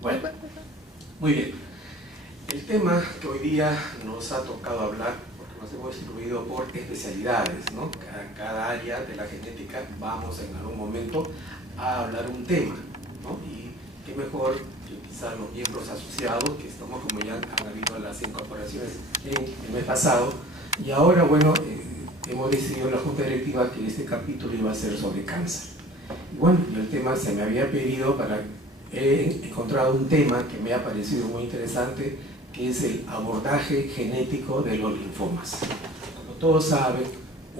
Bueno, muy bien. El tema que hoy día nos ha tocado hablar, porque nos hemos distribuido por especialidades, ¿no? Cada área de la genética vamos en algún momento a hablar un tema, ¿no? Y qué mejor que quizás los miembros asociados, que estamos, como ya han habido las incorporaciones en el mes pasado, y ahora, bueno, hemos decidido en la Junta Directiva que este capítulo iba a ser sobre cáncer. Y bueno, el tema se me había pedido para... He encontrado un tema que me ha parecido muy interesante, que es el abordaje genético de los linfomas. Como todos saben,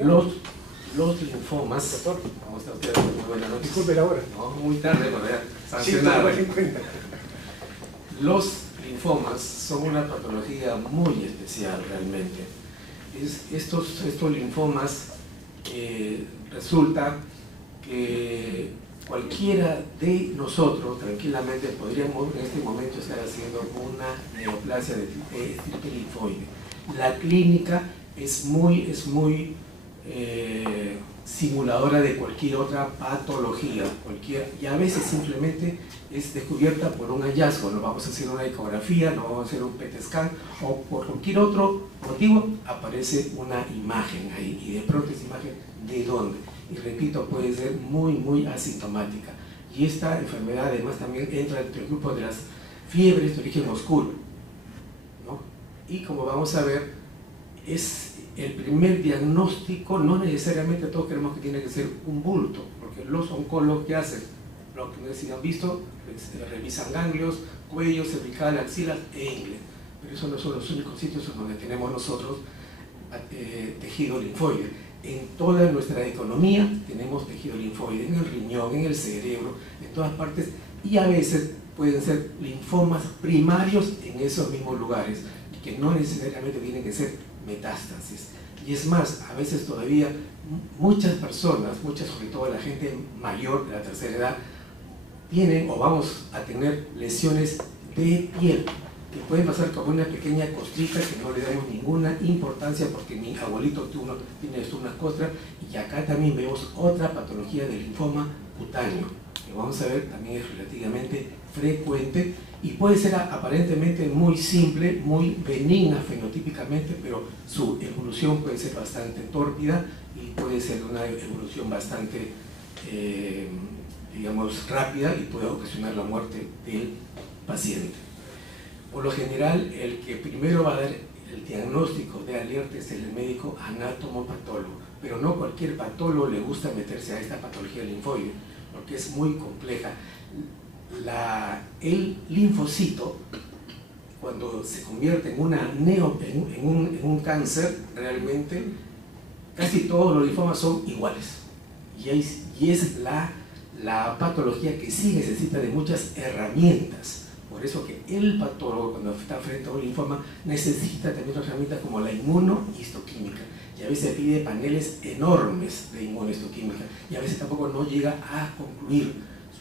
los linfomas... Doctor, ¿Cómo está usted? Muy buena noche. Disculpe la hora. No, muy tarde, pero ya sancionado. sancionado. Los linfomas son una patología muy especial realmente. Estos linfomas resulta que cualquiera de nosotros tranquilamente podríamos en este momento estar haciendo una neoplasia de estirpe linfoide. La clínica es muy simuladora de cualquier otra patología, y a veces simplemente es descubierta por un hallazgo. No vamos a hacer una ecografía, no vamos a hacer un PET scan, o por cualquier otro motivo aparece una imagen ahí, y de pronto esa imagen, ¿de dónde? Y repito, puede ser muy asintomática. Y esta enfermedad además también entra entre el grupo de las fiebres de origen oscuro, ¿no? Y como vamos a ver, es el primer diagnóstico. No necesariamente todos creemos que tiene que ser un bulto, porque los oncólogos que hacen, lo que no sé si han visto, revisan ganglios, cuello, cervical, axilas e ingle. Pero esos no son los únicos sitios en donde tenemos nosotros tejido linfoide. En toda nuestra economía tenemos tejido linfoide, en el riñón, en el cerebro, en todas partes, y a veces pueden ser linfomas primarios en esos mismos lugares, y que no necesariamente tienen que ser metástasis. Y es más, a veces todavía muchas personas, sobre todo la gente mayor de la tercera edad, tienen o vamos a tener lesiones de piel, que pueden pasar como una pequeña costrita que no le damos ninguna importancia porque mi abuelito tiene esto, una costra. Y acá también vemos otra patología del linfoma cutáneo, que vamos a ver también es relativamente frecuente y puede ser aparentemente muy simple, muy benigna fenotípicamente, pero su evolución puede ser bastante tórpida y puede ser una evolución bastante digamos rápida, y puede ocasionar la muerte del paciente. Por lo general, el que primero va a dar el diagnóstico de alerta es el médico anatomopatólogo, pero no cualquier patólogo le gusta meterse a esta patología linfoide, porque es muy compleja. El linfocito, cuando se convierte en un cáncer, realmente casi todos los linfomas son iguales, y es la patología que sí necesita de muchas herramientas. Por eso que el patólogo, cuando está frente a un linfoma, necesita también herramientas como la inmunohistoquímica, y a veces pide paneles enormes de inmunohistoquímica, y a veces tampoco no llega a concluir.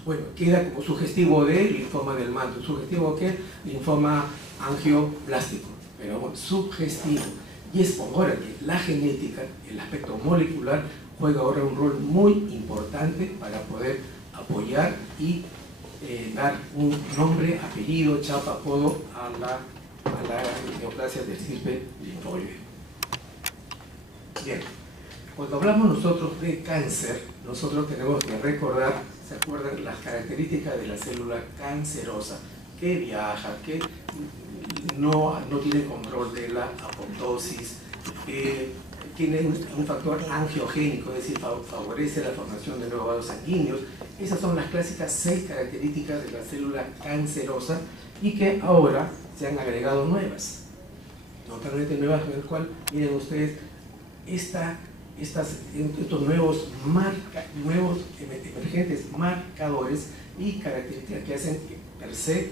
Bueno, queda como sugestivo de linfoma del manto, sugestivo que linfoma angioplástico, pero bueno, sugestivo. Y es por ahora que la genética, el aspecto molecular, juega ahora un rol muy importante para poder apoyar y dar un nombre, apellido, chapa, apodo a la neoplasia de estirpe linfoide. Bien, cuando hablamos nosotros de cáncer, nosotros tenemos que recordar, ¿se acuerdan? Las características de la célula cancerosa, que viaja, que no tiene control de la apoptosis, tiene un factor angiogénico, es decir, favorece la formación de nuevos vasos sanguíneos. Esas son las clásicas 6 características de la célula cancerosa, y que ahora se han agregado nuevas, totalmente nuevas, en el cual, miren ustedes, estos nuevos emergentes marcadores y características que hacen que per se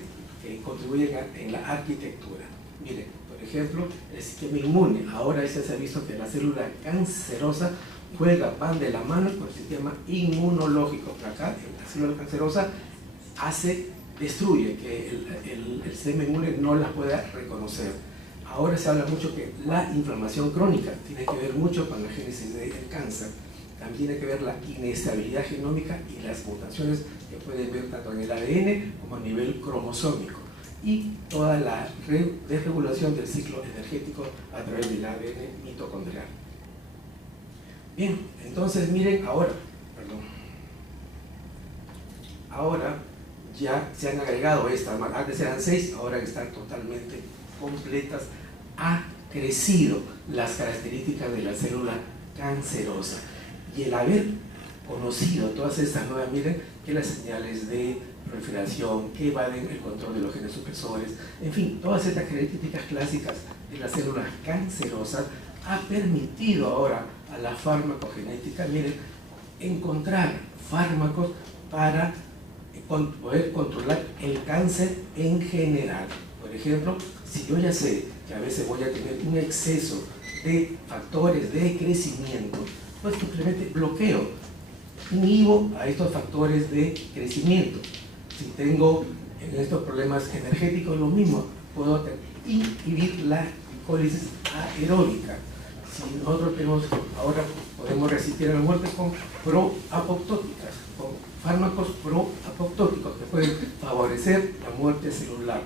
contribuyen en la arquitectura. Miren, por ejemplo, el sistema inmune. Ahora se ha visto que la célula cancerosa van de la mano con el sistema inmunológico. Acá la célula cancerosa destruye, que el sistema inmune no la pueda reconocer. Ahora se habla mucho que la inflamación crónica tiene que ver mucho con la génesis del cáncer. También tiene que ver la inestabilidad genómica y las mutaciones que pueden ver tanto en el ADN como a nivel cromosómico, y toda la desregulación del ciclo energético a través del ADN mitocondrial. Bien, entonces miren ahora, ahora ya se han agregado estas, antes eran 6, ahora están totalmente completas. Ha crecido las características de la célula cancerosa, y el haber conocido todas estas nuevas, miren que las señales de proliferación, que evaden el control de los genes supresores, en fin, todas estas características clásicas de las células cancerosas ha permitido ahora a la farmacogenética, miren, encontrar fármacos para poder controlar el cáncer en general. Por ejemplo, si yo ya sé que a veces voy a tener un exceso de factores de crecimiento, pues simplemente bloqueo, inhibo a estos factores de crecimiento. Si tengo en estos problemas energéticos, lo mismo, puedo inhibir la glicólisis aeróbica. Si nosotros tenemos, ahora podemos resistir a la muerte con proapoptóticas, con fármacos proapoptóticos que pueden favorecer la muerte celular.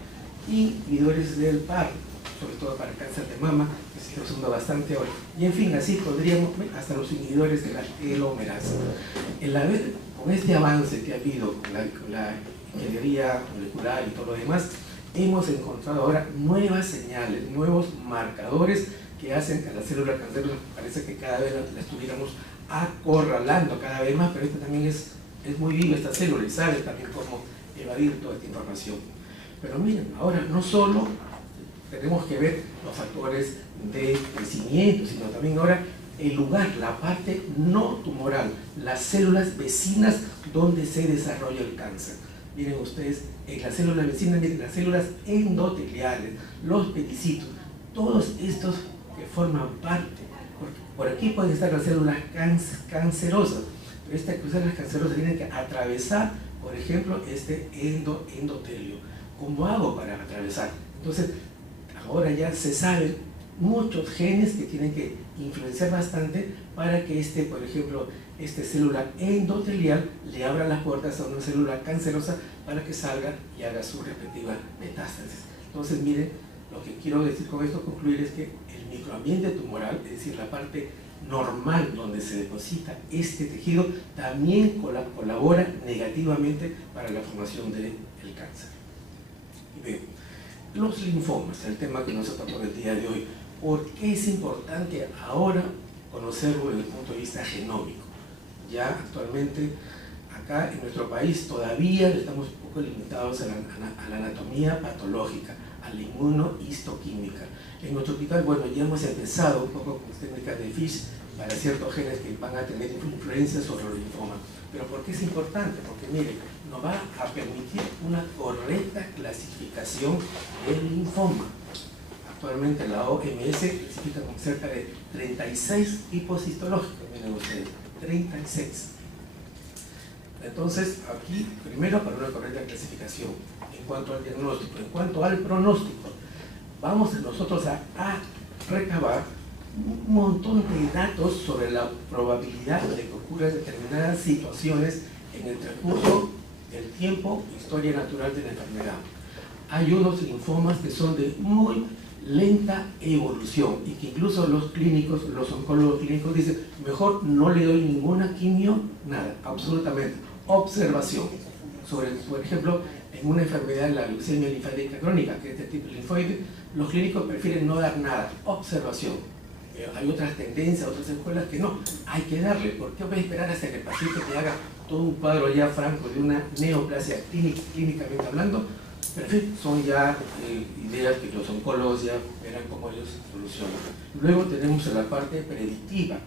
Inhibidores del PAR, sobre todo para cáncer de mama, que se está usando bastante ahora. Y en fin, así podríamos, hasta los inhibidores de la telomerasa. Con este avance que ha habido con la ingeniería molecular y todo lo demás, hemos encontrado ahora nuevas señales, nuevos marcadores que hacen que la célula cancerosa parece que cada vez la estuviéramos acorralando cada vez más, pero esta también es muy viva esta célula y sabe también cómo evadir toda esta información. Pero miren, ahora no solo tenemos que ver los factores de crecimiento, sino también ahora el lugar, la parte no tumoral, las células vecinas donde se desarrolla el cáncer. Miren ustedes, en las células vecinas, miren, las células endoteliales, los peticitos, todos estos que forman parte, porque por aquí pueden estar las células cancerosas, pero estas células cancerosas tienen que atravesar, por ejemplo, este endotelio. ¿Cómo hago para atravesar? Entonces, ahora ya se saben muchos genes que tienen que influenciar bastante para que por ejemplo, esta célula endotelial le abra las puertas a una célula cancerosa para que salga y haga su respectiva metástasis. Entonces, miren, lo que quiero decir con esto, concluir, es que el microambiente tumoral, es decir, la parte normal donde se deposita este tejido, también colabora negativamente para la formación del cáncer. Y bien, los linfomas, el tema que nos tocó el día de hoy. ¿Por qué es importante ahora conocerlo desde el punto de vista genómico? Ya actualmente acá en nuestro país todavía estamos un poco limitados a la anatomía patológica, a la inmunohistoquímica. En nuestro hospital, bueno, ya hemos empezado un poco con técnicas de FISH para ciertos genes que van a tener influencia sobre el linfoma. Pero ¿por qué es importante? Porque miren, nos va a permitir una correcta clasificación del linfoma. Actualmente la OMS clasifica con cerca de 36 tipos histológicos, miren ustedes, 36. Entonces, aquí, primero, para una correcta clasificación, en cuanto al diagnóstico, en cuanto al pronóstico, vamos nosotros a recabar un montón de datos sobre la probabilidad de que ocurran determinadas situaciones en el transcurso del tiempo, historia natural de la enfermedad. Hay unos linfomas que son de muy lenta evolución y que incluso los clínicos, los oncólogos clínicos dicen, mejor no le doy ninguna quimio, nada, absolutamente. Observación. Por ejemplo, en una enfermedad, la leucemia linfática crónica, que es de tipo linfoide, los clínicos prefieren no dar nada, observación. Hay otras tendencias, otras escuelas que no, hay que darle. ¿Por qué voy a esperar hasta que el paciente te haga todo un cuadro ya franco de una neoplasia clínicamente hablando? Perfecto, son ya ideas que los oncólogos ya verán cómo ellos solucionan. Luego tenemos la parte predictiva,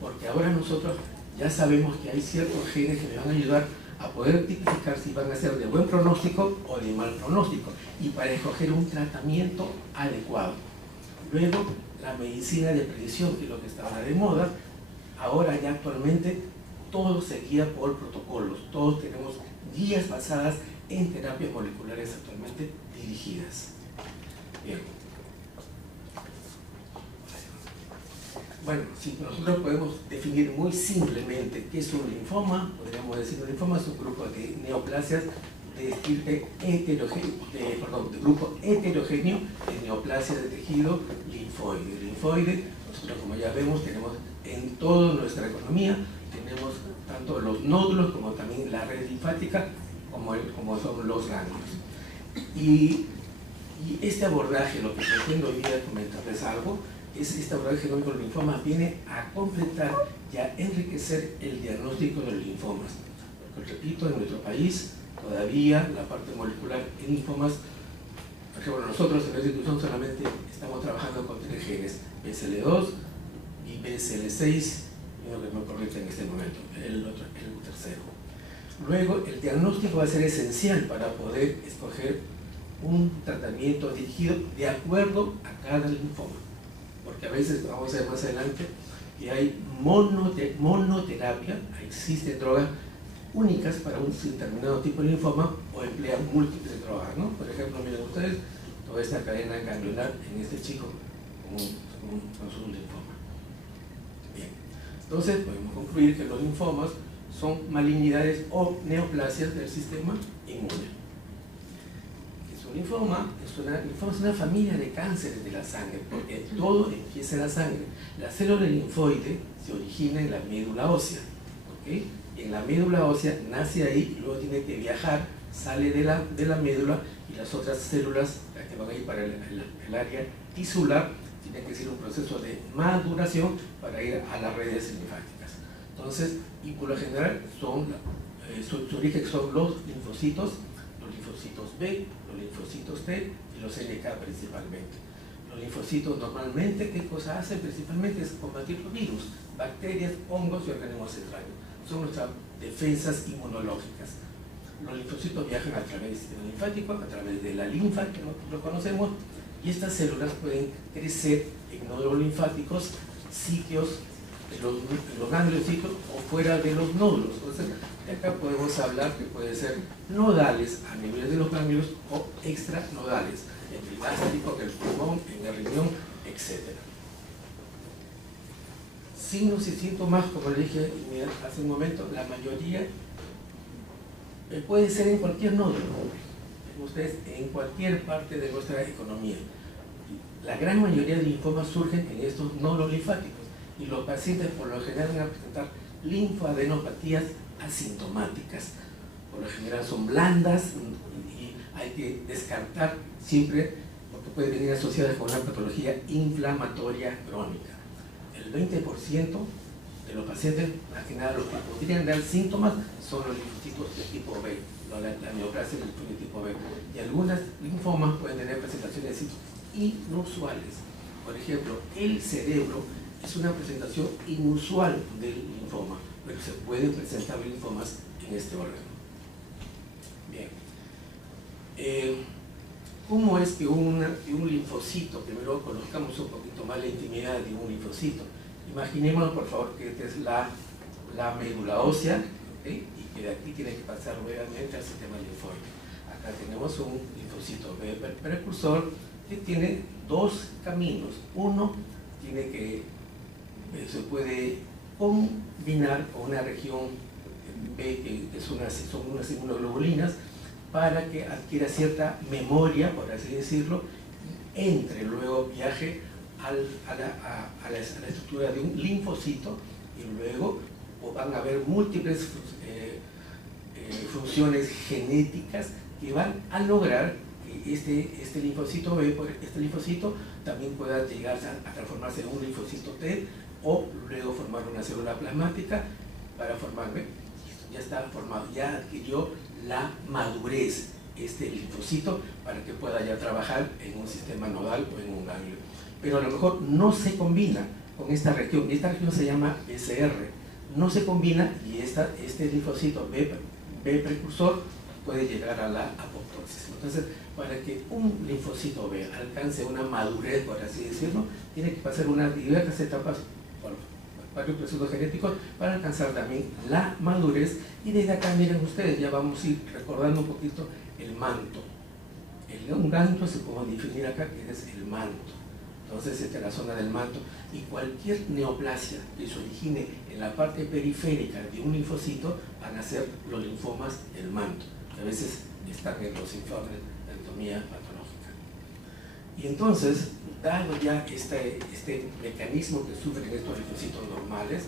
porque ahora nosotros ya sabemos que hay ciertos genes que me van a ayudar a poder tipificar si van a ser de buen pronóstico o de mal pronóstico, y para escoger un tratamiento adecuado. Luego, la medicina de predicción, que es lo que estaba de moda, ahora ya actualmente todo se guía por protocolos, todos tenemos guías basadas en terapias moleculares actualmente dirigidas. Bien. bueno, si nosotros podemos definir muy simplemente qué es un linfoma, podríamos decir un linfoma es un grupo de neoplasias de grupo heterogéneo de neoplasias de tejido linfoide. El linfoide, nosotros como ya vemos, tenemos en toda nuestra economía, tenemos tanto los nódulos como también la red linfática, como son los ganglios. Y este abordaje, lo que pretendo hoy día comentarles algo, es este abordaje genómico de los linfomas viene a completar y a enriquecer el diagnóstico de los linfomas. Porque, repito, en nuestro país todavía la parte molecular en linfomas, por ejemplo, nosotros en nuestra institución solamente estamos trabajando con 3 genes, BCL2 y BCL6, uno que no correcto en este momento, el tercero. Luego, el diagnóstico va a ser esencial para poder escoger un tratamiento dirigido de acuerdo a cada linfoma. Porque a veces, vamos a ver más adelante, que hay monoterapia, existen drogas únicas para un determinado tipo de linfoma o emplean múltiples drogas, ¿no? Por ejemplo, miren ustedes, toda esta cadena ganglionar en este chico con su linfoma. Bien, entonces podemos concluir que los linfomas son malignidades o neoplasias del sistema inmune. Un linfoma es una familia de cánceres de la sangre, porque todo empieza en la sangre. La célula linfoide se origina en la médula ósea, ¿okay? En la médula ósea nace ahí, luego tiene que viajar, sale de la médula y las otras células que van a ir para el área tisular tienen que hacer un proceso de maduración para ir a las redes linfáticas. Entonces, y por lo general su origen son los linfocitos B, los linfocitos T y los NK principalmente. Los linfocitos normalmente, ¿qué cosa hacen? Principalmente es combatir los virus, bacterias, hongos y organismos extraños. Son nuestras defensas inmunológicas. Los linfocitos viajan a través del sistema linfático, a través de la linfa, que nosotros conocemos, y estas células pueden crecer en nódulos linfáticos, sitios, en los ganglios o fuera de los nódulos. Entonces, de acá podemos hablar que puede ser nodales a nivel de los ganglios o extranodales, en el gástrico, en el pulmón, en el riñón, etc. Signos y síntomas, como le dije hace un momento, la mayoría puede ser en cualquier nódulo, ustedes, en cualquier parte de nuestra economía. La gran mayoría de linfomas surgen en estos nódulos linfáticos y los pacientes por lo general van a presentar linfoadenopatías asintomáticas. Por lo general son blandas y hay que descartar siempre porque pueden venir asociadas con una patología inflamatoria crónica. El 20% de los pacientes, más que nada los que podrían dar síntomas, son los linfocitos de tipo B, la neoplasia del tipo B. Y algunas linfomas pueden tener presentaciones inusuales. Por ejemplo, el cerebro es una presentación inusual del linfoma, pero se pueden presentar linfomas en este órgano. Bien. ¿Cómo es que un linfocito, primero conozcamos un poquito más la intimidad de un linfocito? Imaginemos, por favor, que esta es la médula ósea, ¿okay? Y que de aquí tiene que pasar nuevamente al sistema linfoide. Acá tenemos un linfocito B precursor que tiene 2 caminos. Uno tiene que se puede combinar con una región B, que son unas inmunoglobulinas, para que adquiera cierta memoria, por así decirlo, entre, luego viaje a la estructura de un linfocito y luego van a haber múltiples funciones genéticas que van a lograr que este linfocito B, este linfocito también pueda llegar a transformarse en un linfocito T o luego formar una célula plasmática para formarme. Ya está formado, ya adquirió la madurez este linfocito para que pueda ya trabajar en un sistema nodal o en un ganglio. Pero a lo mejor no se combina con esta región se llama BCR, no se combina y este linfocito B precursor puede llegar a la apoptosis. Entonces, para que un linfocito B alcance una madurez, por así decirlo, tiene que pasar unas diversas etapas por varios procesos genéticos para alcanzar también la madurez. Y desde acá, miren ustedes, ya vamos a ir recordando un poquito el manto. Un ganglio se puede definir acá que es el manto. Entonces, esta es la zona del manto, y cualquier neoplasia que se origine en la parte periférica de un linfocito van a ser los linfomas del manto, que a veces están en los informes de anatomía patológica. Y entonces, dado ya este mecanismo que sufren estos linfocitos normales,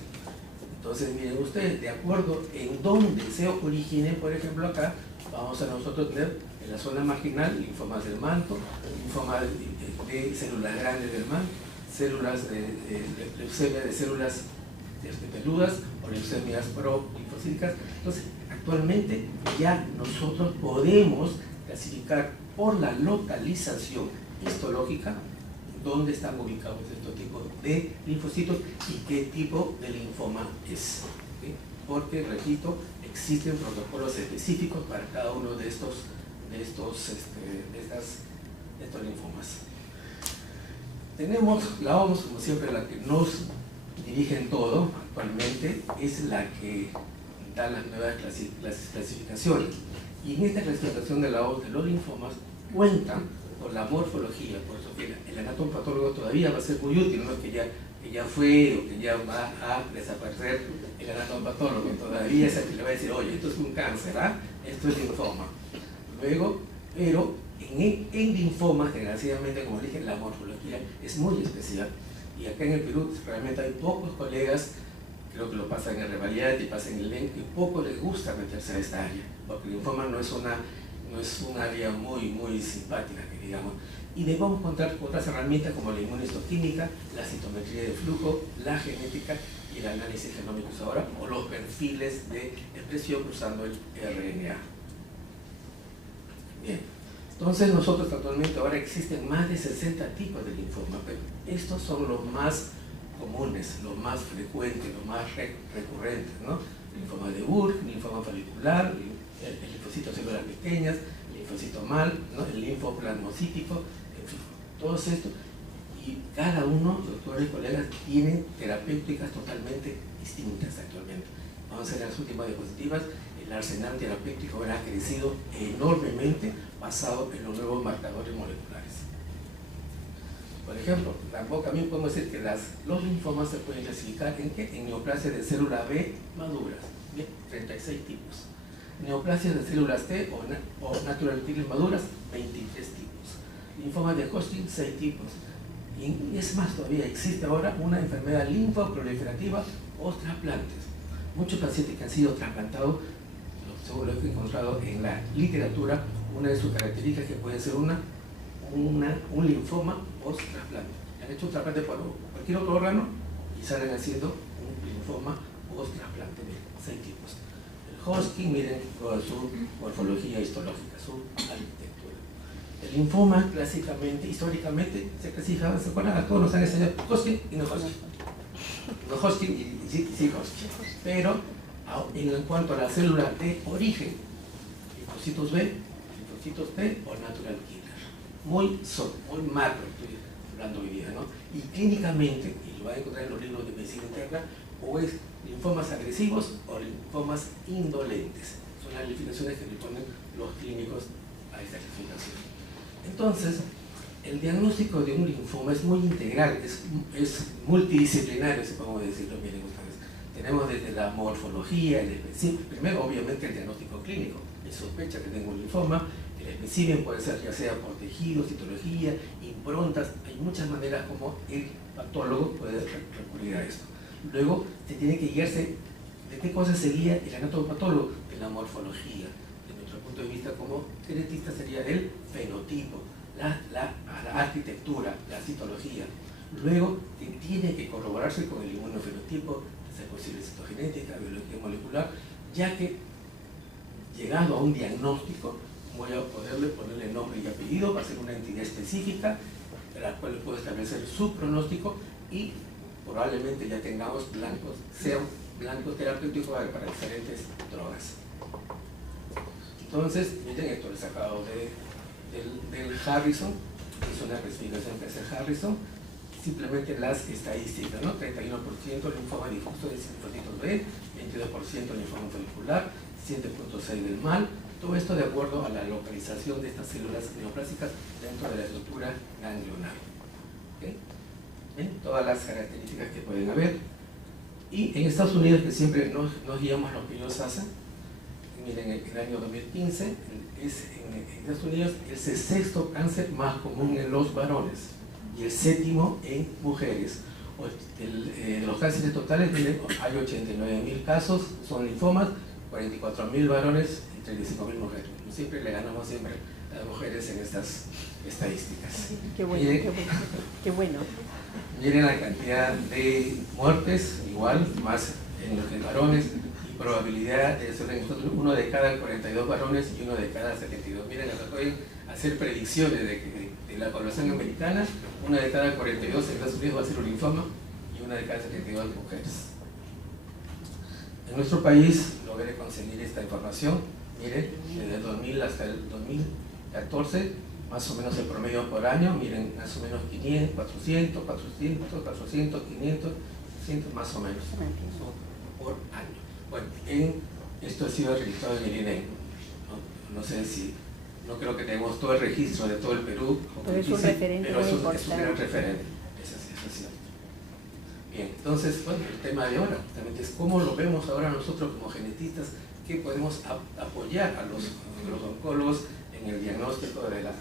entonces miren ustedes, de acuerdo en dónde se originen, por ejemplo acá, vamos a nosotros tener en la zona marginal linfomas del manto, linfomas de células grandes del manto, células de leucemia de células peludas o leucemias pro-linfocíticas. Entonces, actualmente ya nosotros podemos clasificar por la localización histológica dónde están ubicados estos tipos de linfocitos y qué tipo de linfoma es. ¿Sí? Porque, repito, existen protocolos específicos para cada uno de estos linfomas. Tenemos la OMS, como siempre, la que nos dirige en todo actualmente, es la que da las nuevas clasificaciones. Y en esta clasificación de la OMS de los linfomas cuentan con la morfología, por eso que el anatomopatólogo todavía va a ser muy útil, no es que ya fue o que ya va a desaparecer el anatomopatólogo, todavía es el que le va a decir, oye, esto es un cáncer, esto es linfoma. Luego, pero en linfomas, desgraciadamente, como dije, la morfología es muy especial, y acá en el Perú realmente hay pocos colegas, creo que lo pasan en el Revalidad y pasan en el LEN, que poco les gusta meterse a esta área, porque el linfoma no es un área muy simpática, que digamos, y debemos contar con otras herramientas como la inmunohistoquímica, la citometría de flujo, la genética y el análisis genómico ahora, o los perfiles de expresión usando el RNA. Bien, entonces nosotros actualmente ahora existen más de 60 tipos de linfoma, pero estos son los más comunes, los más frecuentes, los más recurrentes, ¿no? Linfoma de Burg, linfoma follicular, el linfocito de células pequeñas, el linfocito mal, ¿no? El linfoplasmocítico, en fin, todos estos. Y cada uno, doctores y colegas, tienen terapéuticas totalmente distintas actualmente. Vamos a ver las últimas diapositivas. El arsenal terapéutico ahora ha crecido enormemente basado en los nuevos marcadores moleculares. Por ejemplo, también podemos decir que los linfomas se pueden clasificar en ¿qué? En neoplasias de célula B maduras, ¿bien? 36 tipos. Neoplasias de células T o natural killer maduras, 23 tipos. Linfomas de Hodgkin, 6 tipos. Y es más, todavía existe ahora una enfermedad linfoproliferativa o trasplantes. Muchos pacientes que han sido trasplantados, según lo que he encontrado en la literatura, una de sus características es que puede ser un linfoma post-trasplante. Han hecho un trasplante por cualquier otro órgano y salen haciendo un linfoma post-trasplante de 6 tipos. El Hodgkin, miren toda su morfología histológica, su arquitectura. El linfoma, clásicamente, históricamente, se clasificaba, ¿se acuerdan? A todos nos han enseñado Hodgkin y no Hodgkin. No Hodgkin y sí Hodgkin. Pero en cuanto a la célula de origen, linfocitos B, linfocitos T o natural killer. Muy macro, estoy hablando hoy día, ¿no? Y clínicamente, y lo van a encontrar en los libros de medicina interna, o es linfomas agresivos o linfomas indolentes. Son las calificaciones que le ponen los clínicos a esta clasificación. Entonces, el diagnóstico de un linfoma es muy integral, es multidisciplinario, si podemos decirlo, miren ustedes. Tenemos desde la morfología, el específico, primero obviamente el diagnóstico clínico, es sospecha que tengo un linfoma, el espécimen puede ser ya sea por tejido, citología, improntas, hay muchas maneras como el patólogo puede recurrir a esto. Luego se tiene que guiarse de qué cosas se guía el anatomopatólogo, de la morfología, de nuestro punto de vista como genetista sería el fenotipo, la arquitectura, la citología. Luego tiene que corroborarse con el inmunofenotipo, ser posible citogenética, biología molecular, ya que llegado a un diagnóstico voy a ponerle nombre y apellido, va a ser una entidad específica de la cual puedo establecer su pronóstico y probablemente ya tengamos blancos, sea un blanco terapéutico para diferentes drogas. Entonces, miren, esto lo he sacado del Harrison, es una clasificación que hace Harrison, simplemente las estadísticas, ¿no? 31% linfoma difuso de linfocitos B, 22% linfoma follicular, 7.6% del mal, todo esto de acuerdo a la localización de estas células neoplásicas dentro de la estructura ganglionar. ¿Okay? ¿Ven? Todas las características que pueden haber. Y en Estados Unidos, que siempre nos guiamos lo que ellos hacen, miren, en el año 2015 es en Estados Unidos es el sexto cáncer más común en los varones y el séptimo en mujeres. De los cánceres totales, miren, hay 89.000 casos, son linfomas, 44.000 varones y 35.000 mujeres. Siempre le ganamos siempre a las mujeres en estas estadísticas. Qué bueno, miren, qué bueno, qué bueno. Miren la cantidad de muertes, igual, más en los varones, y probabilidad de ser en nosotros, 1 de cada 42 varones y 1 de cada 72. Miren, hasta pueden hacer predicciones de la población americana, 1 de cada 42 en Estados Unidos va a ser un linfoma y 1 de cada 72 mujeres. En nuestro país logré conseguir esta información, miren, desde el 2000 hasta el 2014, más o menos el promedio por año, miren, más o menos 500, 400, 400, 400, 500, 600, más o menos, por año. Bueno, esto ha sido registrado en el INEM, no sé si, no creo que tenemos todo el registro de todo el Perú, pero es un referente muy importante. Es un gran referente, eso es cierto. Bien, entonces, bueno, el tema de ahora justamente es cómo lo vemos ahora nosotros como genetistas, que podemos apoyar a los oncólogos en el diagnóstico de la...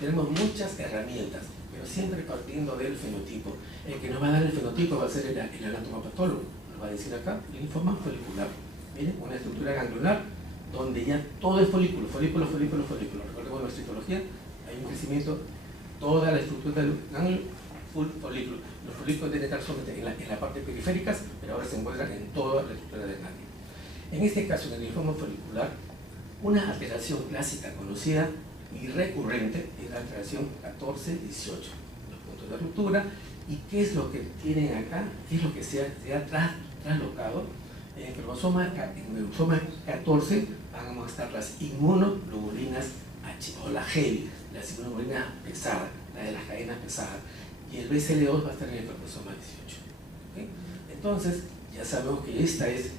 Tenemos muchas herramientas, pero siempre partiendo del fenotipo. El que nos va a dar el fenotipo va a ser el anatomopatólogo, nos va a decir acá, linfoma folicular. Miren, una estructura ganglionar donde ya todo es folículo, folículo, folículo, folículo. Recordemos nuestra histología, hay un crecimiento, toda la estructura del ganglio, full folículo. Los folículos deben estar solamente en la parte periféricas, pero ahora se encuentran en toda la estructura del ganglio. En este caso, en el linfoma folicular, una alteración clásica conocida y recurrente es la alteración 14-18, los puntos de ruptura. ¿Y qué es lo que tienen acá? ¿Qué es lo que se ha traslocado? En el cromosoma 14 van a estar las inmunoglobulinas H, o la heavy, las inmunoglobulinas pesadas, la de las cadenas pesadas, y el BCL2 va a estar en el cromosoma 18. ¿Okay? Entonces, ya sabemos que esta es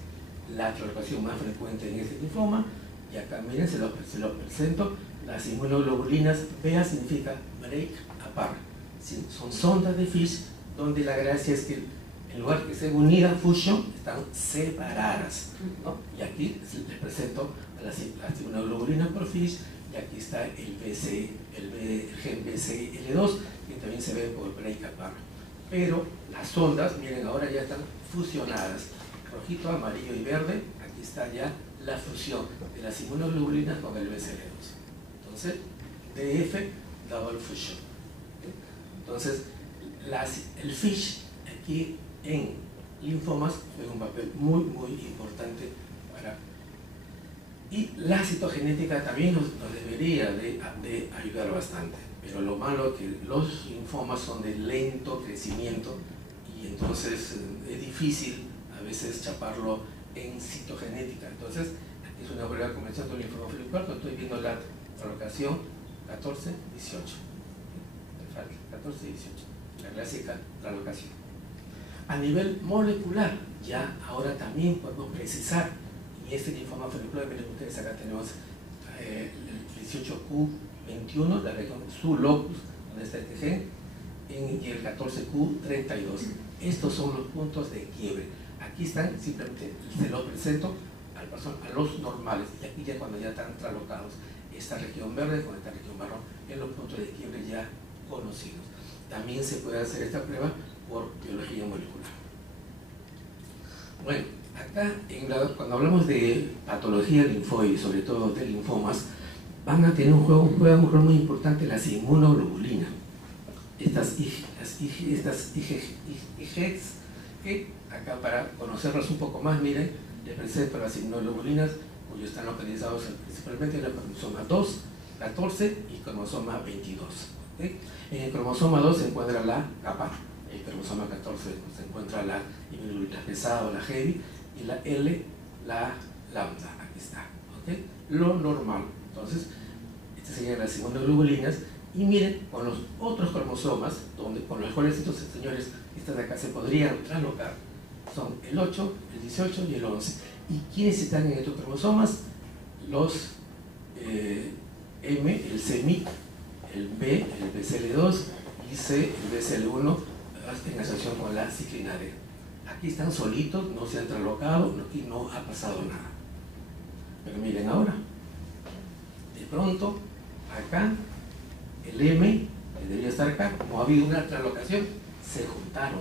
la traslocación más frecuente en este linfoma, y acá miren, se lo presento. Las inmunoglobulinas BA significa break apart, ¿sí? Son sondas de Fish donde la gracia es que en lugar que estén unidas, fusion, están separadas, ¿no? Y aquí les presento a las inmunoglobulinas por Fish, y aquí está el gen BCL2, que también se ve por break apart. Pero las sondas, miren, ahora ya están fusionadas, rojito, amarillo y verde. Aquí está ya la fusión de las inmunoglobulinas con el BCL2. Entonces, DF, double fusion. Entonces, el FISH aquí en linfomas juega un papel muy, muy importante para... Y la citogenética también nos debería de ayudar bastante, pero lo malo es que los linfomas son de lento crecimiento y entonces es difícil a veces chaparlo en citogenética. Entonces, aquí es una prueba comenzando el linfoma folicular, estoy viendo la traslocación 14-18. 14-18, la clásica traslocación. A nivel molecular, ya ahora también podemos precisar, y este linfoma folicular, miren ustedes, acá tenemos el 18Q21, la región su locus, donde está este gen, y el 14Q32. Estos son los puntos de quiebre. Aquí están, simplemente se los presento a los normales, y aquí ya cuando ya están traslocados, esta región verde con esta región marrón, en los puntos de quiebre ya conocidos. También se puede hacer esta prueba por biología molecular. Bueno, acá cuando hablamos de patología linfoide, sobre todo de linfomas, van a tener un rol muy importante las inmunoglobulinas. Estas IgGs, que acá para conocerlas un poco más, miren, les presento las inmunoglobulinas, cuyos están localizados principalmente en el cromosoma 2, 14 y cromosoma 22. ¿Okay? En el cromosoma 2 se encuentra la kappa, el cromosoma 14 se encuentra la inmunoglobulina pesada o la heavy, y la L, la lambda, aquí está. ¿Okay? Lo normal. Entonces, estas serían las inmunoglobulinas, y miren, con los otros cromosomas, con los cuales estos señores, estas de acá se podrían traslocar, son el 8, el 18 y el 11. ¿Y quiénes están en estos cromosomas? Los M, el CMYC, el B, el BCL2 y C, el BCL1 en asociación con la ciclina D. Aquí están solitos, no se han tralocado y no ha pasado nada. Pero miren ahora, de pronto, acá, el M, que debería estar acá, como ha habido una tralocación, se juntaron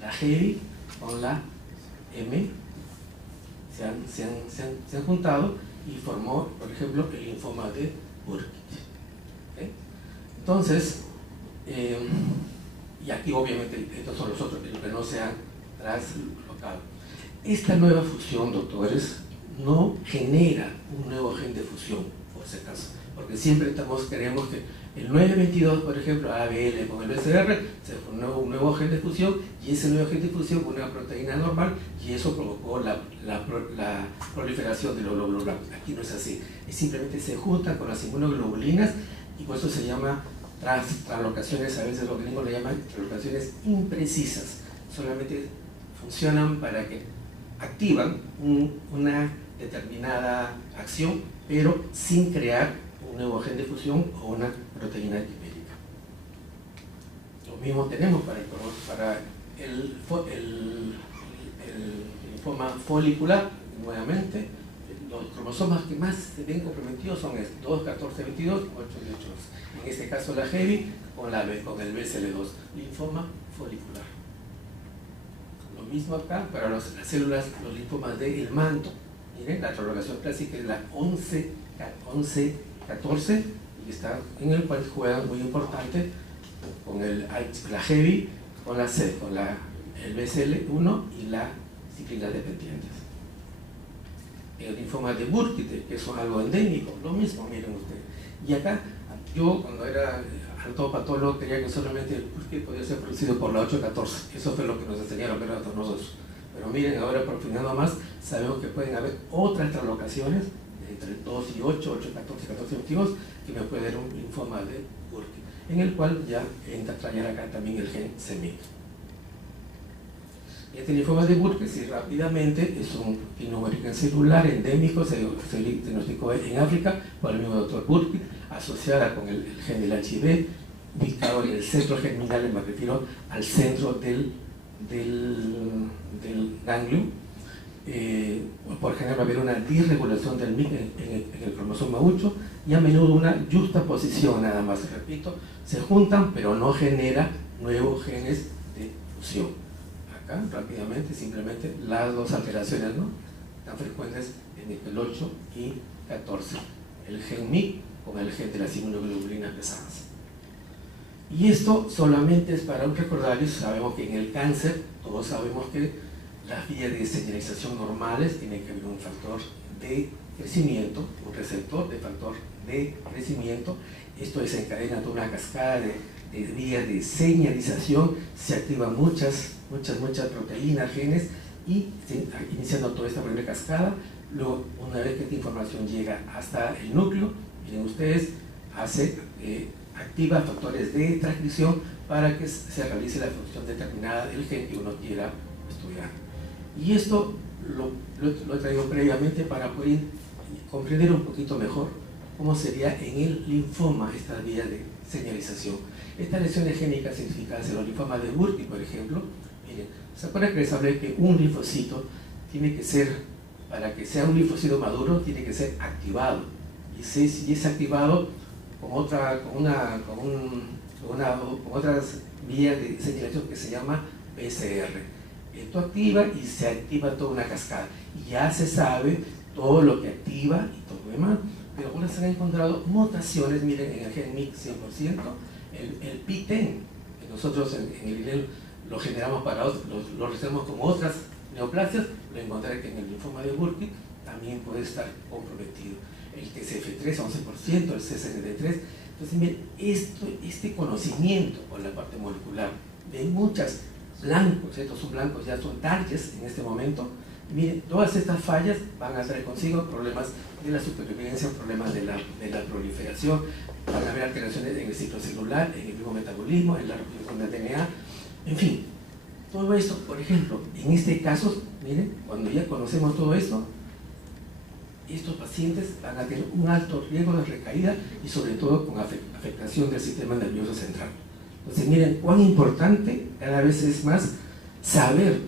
la heavy con la M, se han juntado y formó, por ejemplo, el linfoma de Burkitt. ¿Okay? Entonces, y aquí obviamente estos son los otros, pero que no se han traslocado. Esta nueva fusión, doctores, no genera un nuevo gen de fusión, por si acaso, porque siempre queremos que el 922, por ejemplo, ABL con el BCR, se formó un nuevo gen de fusión, y ese nuevo gen de fusión con una proteína normal, y eso provocó la proliferación de los glóbulos blancos. Aquí no es así, simplemente se juntan con las inmunoglobulinas, y por eso se llama translocaciones. A veces los gringos le llaman translocaciones imprecisas, solamente funcionan para que activan una determinada acción, pero sin crear un nuevo gen de fusión o una proteína quimérica. Lo mismo tenemos para el linfoma folicular. Nuevamente, los cromosomas que más se ven comprometidos son estos: 2, 14, 22, 8 y 8. En este caso la heavy con el BCL2, linfoma folicular. Lo mismo acá para las células, los linfomas del manto. Miren, la tralocación clásica es la 11-14, y está en el cual juega muy importante con la heavy, con la C, con el BCL1 y la ciclina dependientes. El linfoma de Burkitt, que es algo endémico, lo mismo, miren ustedes. Y acá, yo cuando era anatopatólogo creía que solamente el Burkitt podía ser producido por la 8-14. Eso fue lo que nos enseñaron a nosotros. Pero miren, ahora profundizando más, sabemos que pueden haber otras tralocaciones entre 2 y 8, 8, 14, 14, 22, que me puede dar un linfoma de Burkitt, en el cual ya entra a traer acá también el gen CEMIC. Este linfoma de Burkitt, sí, rápidamente, es un pinomorican celular endémico, se diagnosticó en África por el mismo doctor Burkitt, asociada con el gen del HIV, ubicado en el centro germinal, me refiero al centro del ganglio. Por ejemplo, va a haber una disregulación del MIC en el cromosoma 8, y a menudo una juxtaposición, nada más, repito, se juntan pero no genera nuevos genes de fusión. Acá rápidamente, simplemente las dos alteraciones, ¿no?, tan frecuentes en el 8 y 14, el gen MIC con el gen de las inmunoglobulinas pesadas. Y esto solamente es para un recordatorio. Sabemos que en el cáncer, todos sabemos que las vías de señalización normales tienen que haber un factor de crecimiento, un receptor de factor de crecimiento. Esto desencadena toda una cascada de vías de señalización, se activan muchas proteínas, genes, y iniciando toda esta primera cascada. Luego, una vez que esta información llega hasta el núcleo, miren ustedes, activa factores de transcripción para que se realice la función determinada del gen que uno quiera estudiar. Y esto lo he traído previamente para poder comprender un poquito mejor cómo sería en el linfoma esta vía de señalización. Estas lesiones génicas significadas en los linfomas de Burkitt, por ejemplo, miren, ¿se acuerdan que les hablé que un linfocito tiene que ser, para que sea un linfocito maduro, tiene que ser activado? Y si es activado con otras vías de señalización que se llama PCR. Esto activa y se activa toda una cascada. Y ya se sabe todo lo que activa y todo lo demás. Pero ahora se han encontrado mutaciones, miren, en el gen MIC 100%, el PTEN, que nosotros en el INEL lo generamos lo reservamos con otras neoplasias, lo encontraré que en el linfoma de Burkitt también puede estar comprometido. El TCF3, 11%, el CCND3. Entonces, miren, este conocimiento por la parte molecular de muchas blancos, estos son blancos, ya son targets en este momento. Miren, todas estas fallas van a traer consigo problemas de la supervivencia, problemas de la proliferación, van a haber alteraciones en el ciclo celular, en el mismo metabolismo, en la reproducción del DNA, en fin. Todo esto, por ejemplo, en este caso, miren, cuando ya conocemos todo esto, estos pacientes van a tener un alto riesgo de recaída y sobre todo con afectación del sistema nervioso central. Entonces miren cuán importante cada vez es más saber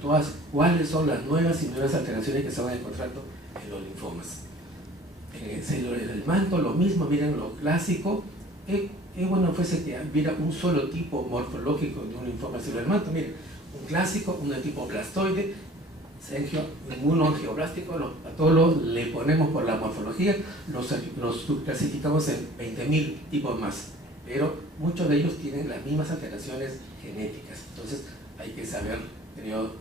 cuáles son las nuevas y nuevas alteraciones que se van encontrando en los linfomas. En el manto lo mismo, miren lo clásico, qué bueno fuese que hubiera un solo tipo morfológico de un linfoma celular del manto. Miren, un clásico, un tipo blastoide, inmunoangioblástico, a todos le ponemos por la morfología, los clasificamos en 20.000 tipos más, pero muchos de ellos tienen las mismas alteraciones genéticas, entonces hay que saber, creo,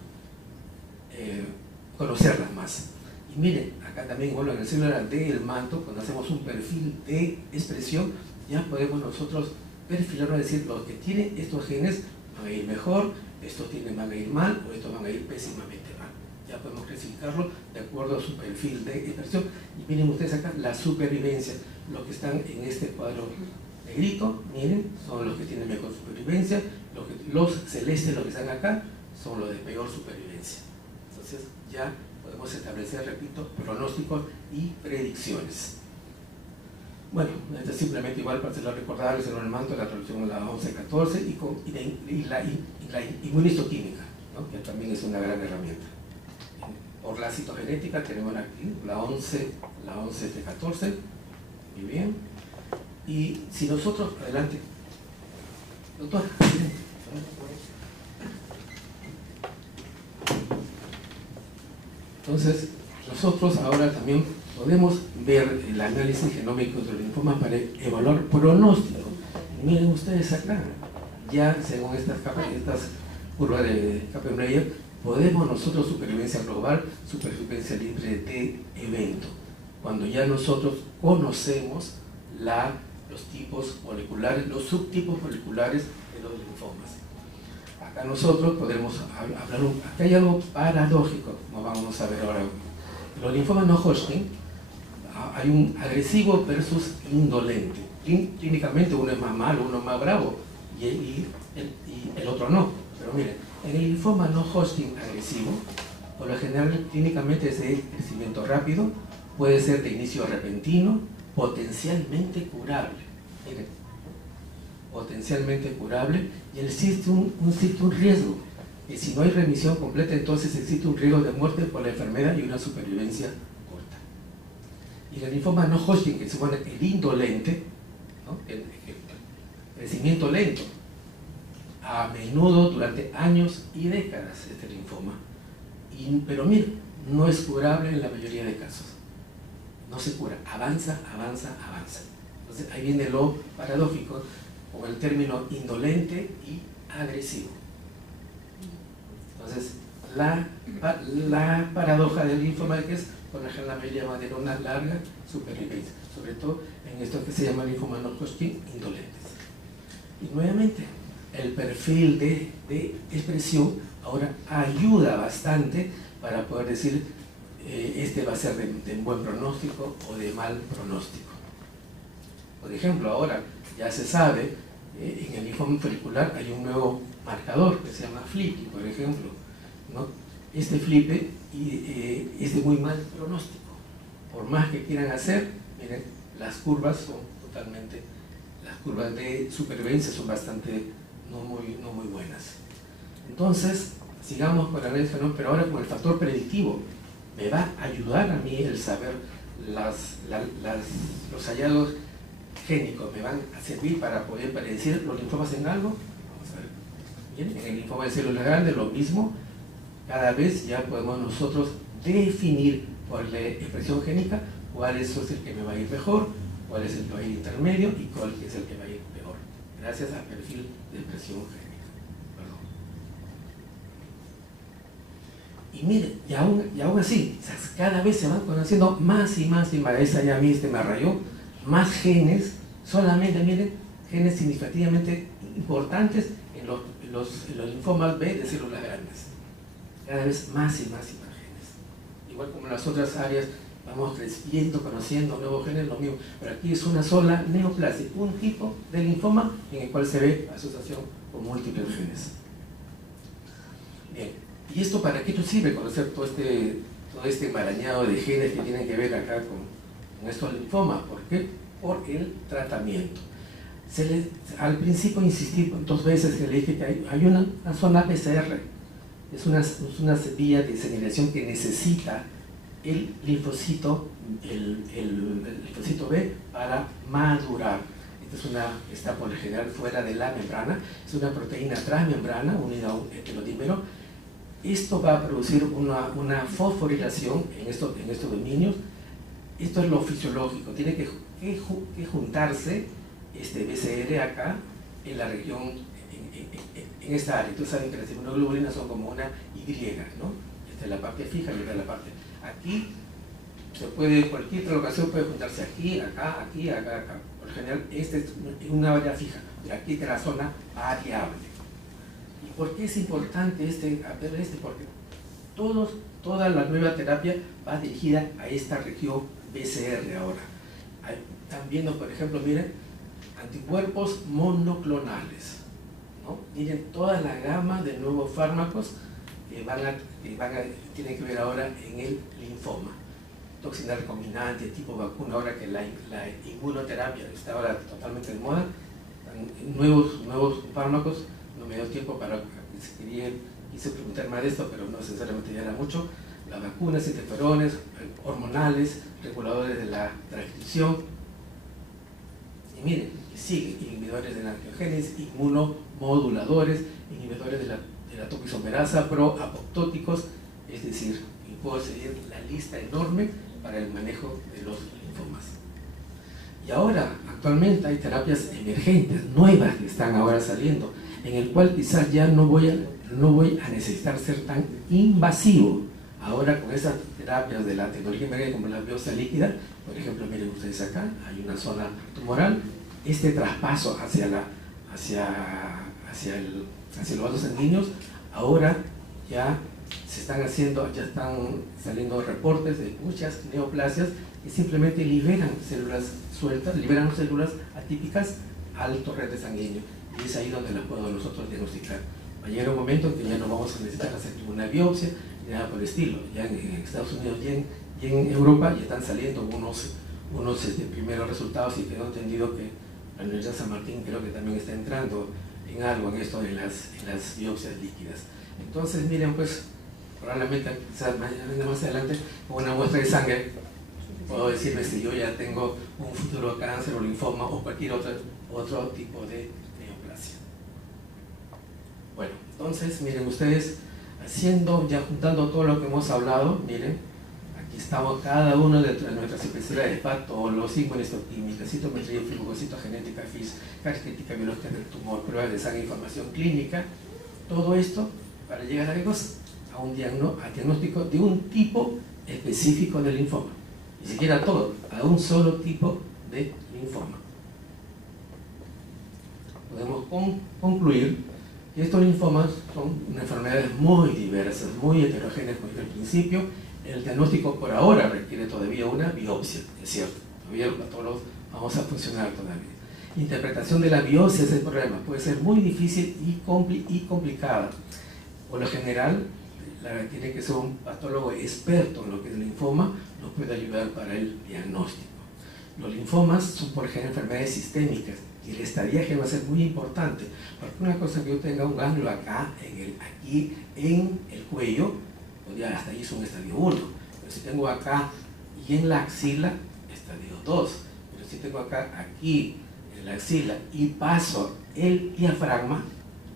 conocerlas más. Y miren, acá también, bueno, en el celular del manto, cuando hacemos un perfil de expresión, ya podemos nosotros perfilar, decir, los que tienen estos genes van a ir mejor, estos van a ir mal, o estos van a ir pésimamente mal. Ya podemos clasificarlo de acuerdo a su perfil de expresión. Y miren ustedes acá la supervivencia, los que están en este cuadro negrito, miren, son los que tienen mejor supervivencia, los celestes, los que están acá, son los de peor supervivencia. Entonces ya podemos establecer, repito, pronósticos y predicciones. Bueno, esto es simplemente igual para hacerlo recordar, el manto, la traducción de la 1114 y la inmunistoquímica, ¿no? Que también es una gran herramienta. Por la citogenética tenemos aquí la 1114, muy bien. Y si nosotros, adelante, doctor, entonces nosotros ahora también podemos ver el análisis genómico de los linfomas para evaluar pronóstico. Miren ustedes acá, ya según estas curvas de Kaplan-Meier, podemos nosotros supervivencia global, supervivencia libre de evento, cuando ya nosotros conocemos los tipos moleculares, los subtipos moleculares de los linfomas. Acá nosotros podremos hablar, acá hay algo paradójico, como vamos a ver ahora. Los linfomas no Hodgkin, hay un agresivo versus indolente. Clínicamente uno es más malo, uno es más bravo, y el otro no. Pero miren, en el linfoma no Hodgkin agresivo, por lo general clínicamente es de crecimiento rápido, puede ser de inicio repentino, potencialmente curable. Miren, potencialmente curable, y existe un riesgo, que si no hay remisión completa, entonces existe un riesgo de muerte por la enfermedad y una supervivencia corta. Y el linfoma no Hodgkin, que se supone el indolente, ¿no? el crecimiento lento, a menudo durante años y décadas este linfoma, pero miren, no es curable en la mayoría de casos, no se cura, avanza. Entonces ahí viene lo paradójico con el término indolente y agresivo. Entonces la paradoja del linfoma que es, por ejemplo, la mayoría va a tener una larga supervivencia, sobre todo en estos que se llaman linfomas no Hodgkin indolentes. Y nuevamente, el perfil de expresión ahora ayuda bastante para poder decir este va a ser de buen pronóstico o de mal pronóstico. Por ejemplo, ahora ya se sabe, en el linfoma folicular hay un nuevo marcador que se llama FLIPI, por ejemplo, ¿no? Este FLIPI es de muy mal pronóstico. Por más que quieran hacer, miren, las curvas son totalmente, las curvas de supervivencia son bastante no muy buenas. Entonces, sigamos con la análisis genómico, pero ahora con el factor predictivo. Me va a ayudar a mí el saber los hallazgos génicos, me van a servir para poder predecir los linfomas en algo. Vamos a ver. Bien, en el linfoma de células grandes lo mismo, cada vez ya podemos nosotros definir por la expresión génica cuál es el que me va a ir mejor, cuál es el que va a ir intermedio y cuál es el que va a ir peor, gracias al perfil de expresión génica. Y miren, y aún así, cada vez se van conociendo más y más, esa ya a mí me rayó, más genes, solamente, miren, genes significativamente importantes en los linfomas B de células grandes. Cada vez más y más genes. Igual como en las otras áreas, vamos creciendo, conociendo nuevos genes, lo mismo. Pero aquí es una sola neoplasia, un tipo de linfoma en el cual se ve asociación con múltiples genes. Bien. ¿Y esto para qué nos sirve? Conocer todo este enmarañado de genes que tienen que ver acá con estos linfomas. ¿Por qué? Por el tratamiento. Al principio insistí 2 veces que le dije que hay una zona PCR, es una vía de señalización que necesita el linfocito, el linfocito B para madurar. Está por lo general fuera de la membrana, es una proteína transmembrana unida a un heterodímero. Esto va a producir una fosforilación en estos dominios. Esto es lo fisiológico, tiene que juntarse este BCR acá en la región, en esta área. Ustedes saben que las inmunoglobulinas son como una Y, ¿no? Esta es la parte fija y esta es la parte. Aquí cualquier locación puede juntarse aquí, acá, aquí, acá. Por lo general, esta es una área fija, pero aquí está la zona variable. ¿Y por qué es importante Porque toda la nueva terapia va dirigida a esta región BCR ahora. Están viendo, por ejemplo, miren, anticuerpos monoclonales, ¿no? Miren toda la gama de nuevos fármacos que tienen que ver ahora en el linfoma. Toxina recombinante, tipo vacuna, ahora que la inmunoterapia está ahora totalmente de moda, nuevos fármacos. No me dio tiempo para quise preguntar más de esto, pero no necesariamente ya era mucho. Las vacunas, interferones, hormonales, reguladores de la transcripción. Y miren, siguen inhibidores de la angiogénesis, inmunomoduladores, inhibidores de la toxisomerasa, proapoptóticos, es decir, y puedo seguir la lista enorme para el manejo de los linfomas. Y ahora, actualmente hay terapias emergentes, nuevas que están ahora saliendo, en el cual quizás ya no voy a necesitar ser tan invasivo. Ahora con esas terapias de la tecnología emergente como la biopsia líquida, por ejemplo, miren ustedes acá, hay una zona tumoral, este traspaso hacia los vasos sanguíneos, ahora ya están saliendo reportes de muchas neoplasias que simplemente liberan células sueltas, liberan células atípicas al torrente sanguíneo, y es ahí donde las puedo nosotros diagnosticar. Va a llegar un momento en que ya no vamos a necesitar hacer ninguna biopsia ni nada por el estilo. Ya en Estados Unidos y en Europa ya están saliendo unos primeros resultados, y tengo entendido que la Universidad de San Martín creo que también está entrando en algo en esto de las biopsias líquidas. Entonces miren, pues probablemente quizás más adelante con una muestra de sangre puedo decirles si yo ya tengo un futuro cáncer o linfoma o cualquier otro tipo de neoplasia. Bueno, entonces miren ustedes, juntando todo lo que hemos hablado, miren, aquí estamos cada uno de nuestras especialidades: patología, inmunohistoquímica, citometría, fibogocitogenética, característica biológica del tumor, pruebas de sangre, información clínica, todo esto para llegar a un diagnóstico de un tipo específico de linfoma, ni siquiera todo, a un solo tipo de linfoma. Podemos concluir que estos linfomas son enfermedades muy diversas, muy heterogéneas, como dije al principio. El diagnóstico por ahora requiere todavía una biopsia, es cierto, todavía los patólogos vamos a funcionar todavía. Interpretación de la biopsia es el problema, puede ser muy difícil y complicada. Por lo general, tiene que ser un patólogo experto en lo que es linfoma, nos puede ayudar para el diagnóstico. Los linfomas son, por ejemplo, enfermedades sistémicas, y el estadiaje va a ser muy importante, porque una cosa que yo tenga un ganglio acá, aquí en el cuello, pues ya hasta ahí es un estadio 1, pero si tengo acá y en la axila, estadio 2, pero si tengo acá, aquí, en la axila, y paso el diafragma,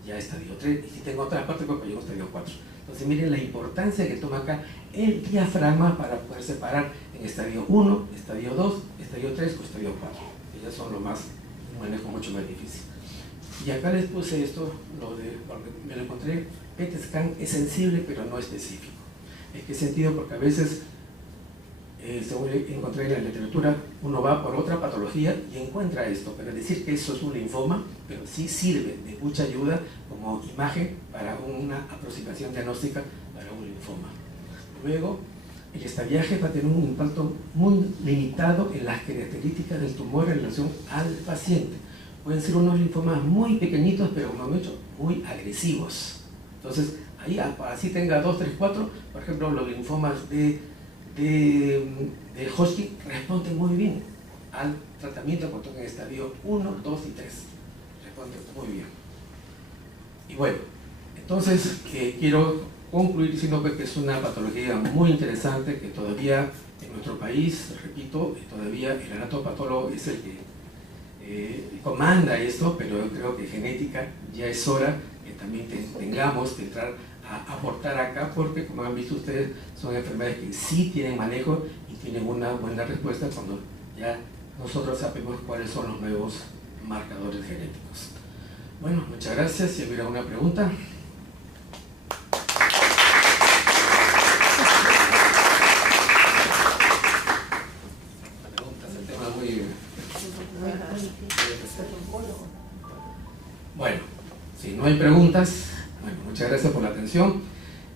ya estadio 3, y si tengo otra parte, pues llego a estadio 4. Entonces miren la importancia que toma acá el diafragma para poder separar en estadio 1, estadio 2, estadio 3 o estadio 4, que ya son un manejo mucho más difícil. Y acá les puse esto, porque me lo encontré, PET scan es sensible pero no específico. ¿En qué sentido? Porque a veces, según encontré en la literatura, uno va por otra patología y encuentra esto, pero decir que eso es un linfoma, pero sí sirve de mucha ayuda como imagen para una aproximación diagnóstica para un linfoma. Luego, el estadiaje va a tener un impacto muy limitado en las características del tumor en relación al paciente. Pueden ser unos linfomas muy pequeñitos, pero como hemos dicho, muy agresivos. Entonces, ahí así tenga 2, 3, 4, por ejemplo, los linfomas de Hodgkin responden muy bien al tratamiento con TOC en estadio 1, 2 y 3. Responde muy bien. Y bueno, entonces quiero concluir diciendo que es una patología muy interesante, que todavía en nuestro país, repito, todavía el anatopatólogo es el que comanda esto, pero yo creo que genética ya es hora que también tengamos que entrar a aportar acá, porque como han visto ustedes, son enfermedades que sí tienen manejo y tienen una buena respuesta cuando ya nosotros sabemos cuáles son los nuevos marcadores genéticos. Bueno, muchas gracias. Si hubiera una pregunta. Bueno, si no hay preguntas, bueno, muchas gracias por la atención.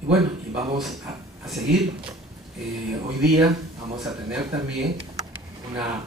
Y bueno, y vamos a seguir. Hoy día vamos a tener también una